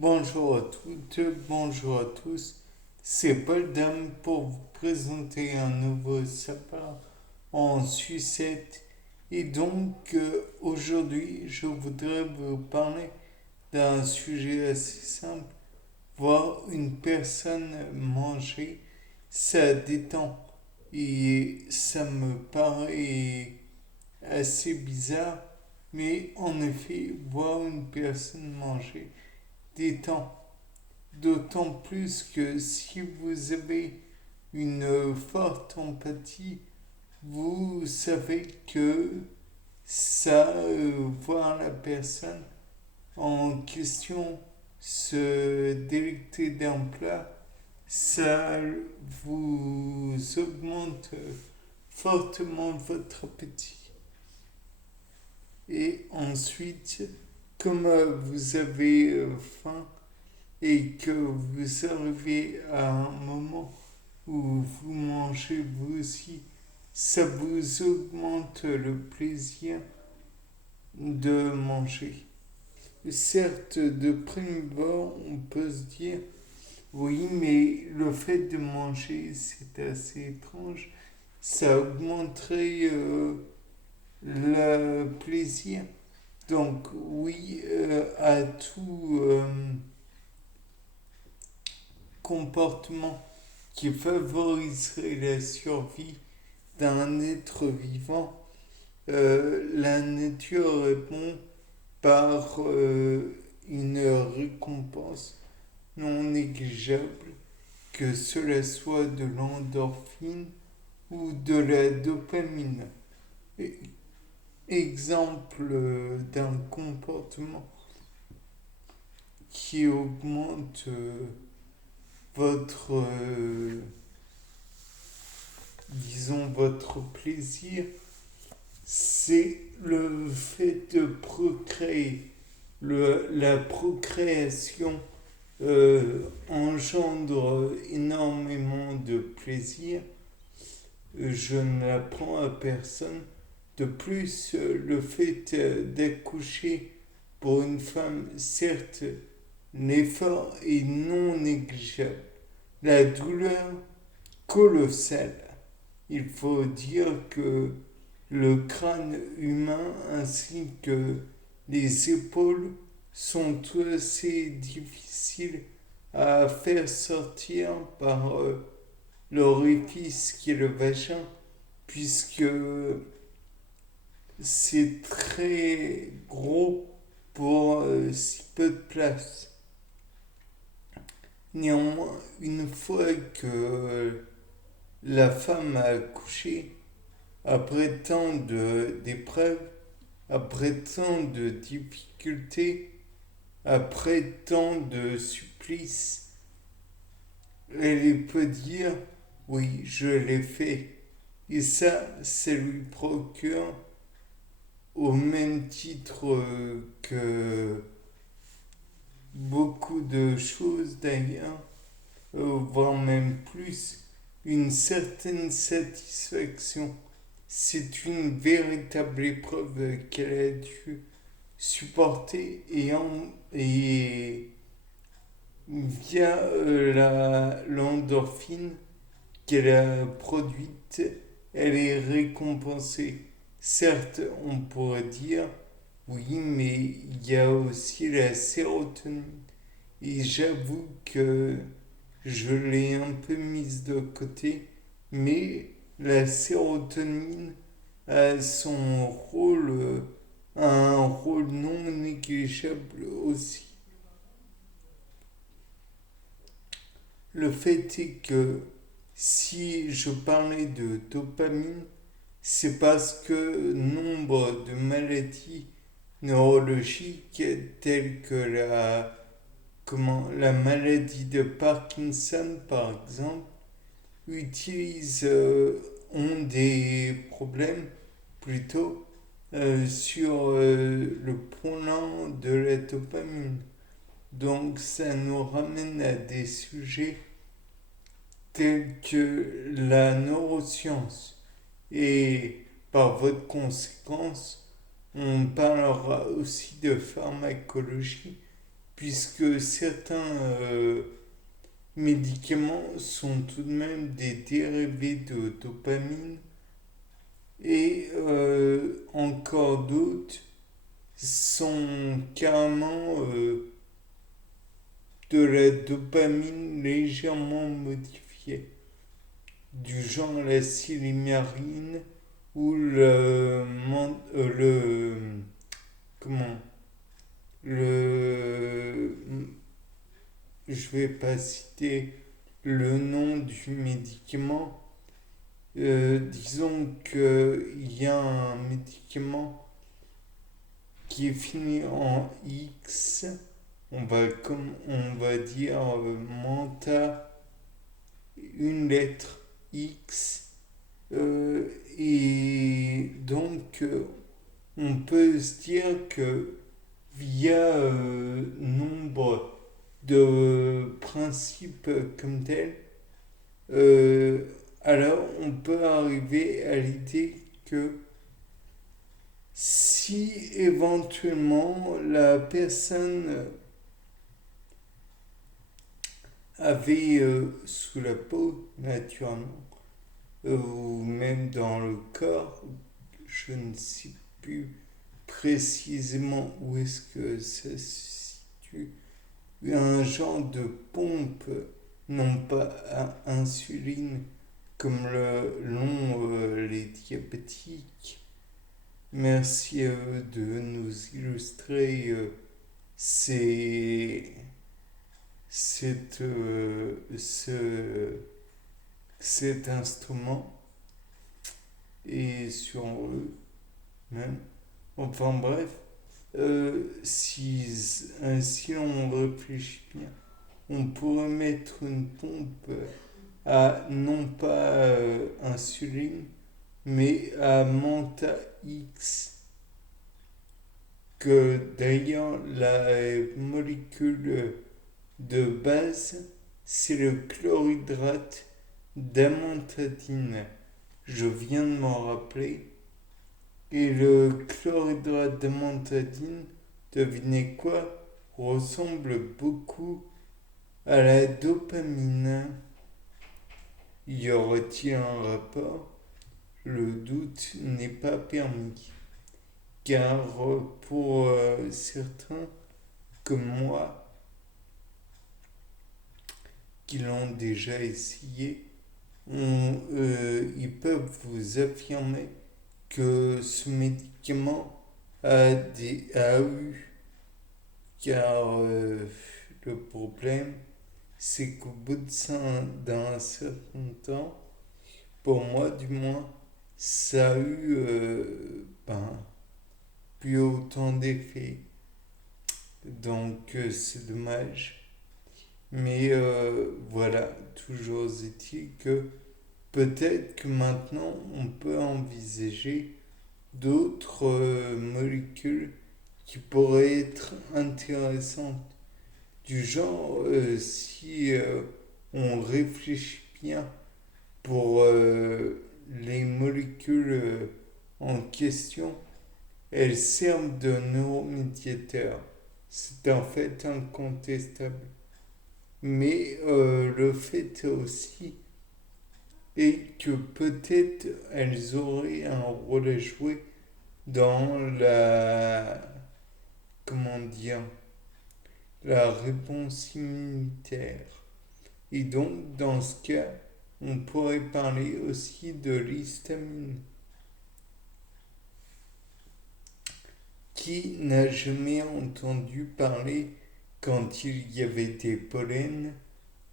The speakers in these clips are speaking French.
Bonjour à toutes, bonjour à tous. C'est Paul Dame pour vous présenter un nouveau sapin en sucette. Et donc aujourd'hui, je voudrais vous parler d'un sujet assez simple. Voir une personne manger, ça détend. Et ça me paraît assez bizarre, mais en effet, voir une personne manger détend. D'autant plus que si vous avez une forte empathie, vous savez que ça, voir la personne en question se délecter d'un plat, ça vous augmente fortement votre appétit. Et ensuite, comme vous avez faim, et que vous arrivez à un moment où vous mangez vous aussi, ça vous augmente le plaisir de manger. Certes, de prime abord, on peut se dire, oui, mais le fait de manger, c'est assez étrange, ça augmenterait le plaisir. Donc oui, à tout comportement qui favoriserait la survie d'un être vivant, la nature répond par une récompense non négligeable, que cela soit de l'endorphine ou de la dopamine. Exemple d'un comportement qui augmente votre, disons, votre plaisir, c'est le fait de procréer. La procréation engendre énormément de plaisir. Je ne l'apprends à personne. De plus, le fait d'accoucher pour une femme, certes, l'effort est non négligeable. La douleur colossale. Il faut dire que le crâne humain ainsi que les épaules sont assez difficiles à faire sortir par l'orifice qui est le vagin, puisque c'est très gros pour si peu de place. Néanmoins, une fois que la femme a accouché, après tant d'épreuves, après tant de difficultés, après tant de supplices, elle peut dire oui, je l'ai fait. Et ça lui procure, au même titre que beaucoup de choses d'ailleurs, voire même plus, une certaine satisfaction. C'est une véritable épreuve qu'elle a dû supporter et via l'endorphine qu'elle a produite, elle est récompensée. Certes, on pourrait dire, oui, mais il y a aussi la sérotonine. Et j'avoue que je l'ai un peu mise de côté, mais la sérotonine a son rôle, un rôle non négligeable aussi. Le fait est que si je parlais de dopamine, c'est parce que nombre de maladies neurologiques telles que la maladie de Parkinson par exemple utilisent, ont des problèmes plutôt sur le prenant de la dopamine. Donc ça nous ramène à des sujets tels que la neuroscience. Et par votre conséquence, on parlera aussi de pharmacologie, puisque certains médicaments sont tout de même des dérivés de dopamine et encore d'autres sont carrément de la dopamine légèrement modifiée, du genre la silymarine ou comment le je vais pas citer le nom du médicament. Disons qu'il y a un médicament qui est fini en X, on va dire Manta, une lettre X, et donc on peut se dire que via nombre de principes comme tels, euh, alors on peut arriver à l'idée que si éventuellement la personne avait sous la peau, naturellement, ou même dans le corps, je ne sais plus précisément où est-ce que ça se situe, un genre de pompe, non pas à insuline, comme l'ont les diabétiques. Merci à eux de nous illustrer ces, cette, cet instrument et sur eux même. Enfin bref, si on réfléchit bien, on pourrait mettre une pompe à non pas insuline, mais à Manta X, que d'ailleurs la molécule de base, c'est le chlorhydrate d'amantadine. Je viens de m'en rappeler. Et le chlorhydrate d'amantadine, devinez quoi, ressemble beaucoup à la dopamine. Y aurait-il un rapport? Le doute n'est pas permis. Car pour certains comme moi, qui l'ont déjà essayé, ils peuvent vous affirmer que ce médicament a eu, car le problème, c'est qu'au bout d'un certain temps, pour moi du moins, ça a eu plus autant d'effets. Donc c'est dommage. Mais voilà, toujours est-il que peut-être que maintenant on peut envisager d'autres molécules qui pourraient être intéressantes. Du genre, si on réfléchit bien pour les molécules en question, elles servent de neuromédiateurs. C'est en fait incontestable. Mais le fait aussi est que peut-être elles auraient un rôle à jouer dans comment dire, la réponse immunitaire. Et donc, dans ce cas, on pourrait parler aussi de l'histamine. Qui n'a jamais entendu parler, quand il y avait des pollens,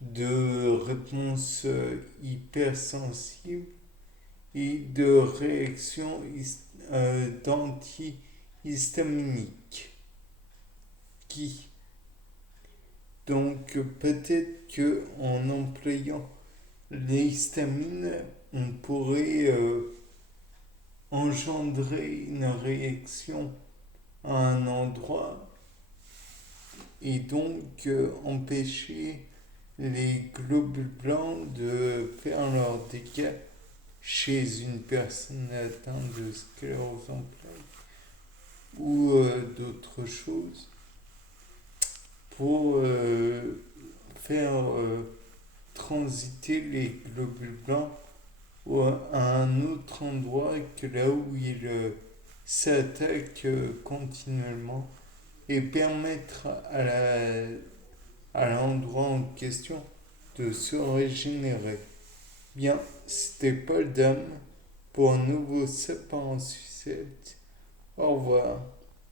de réponses hypersensibles et de réactions d'antihistaminiques? Qui? Donc peut-être que en employant l'histamine, on pourrait engendrer une réaction à un endroit et donc empêcher les globules blancs de faire leurs dégâts chez une personne atteinte de sclérose en plaques ou d'autres choses pour faire transiter les globules blancs à un autre endroit que là où ils s'attaquent continuellement et permettre à l'endroit en question de se régénérer. Bien, c'était Paul Dame pour un nouveau sapin en sucette. Au revoir.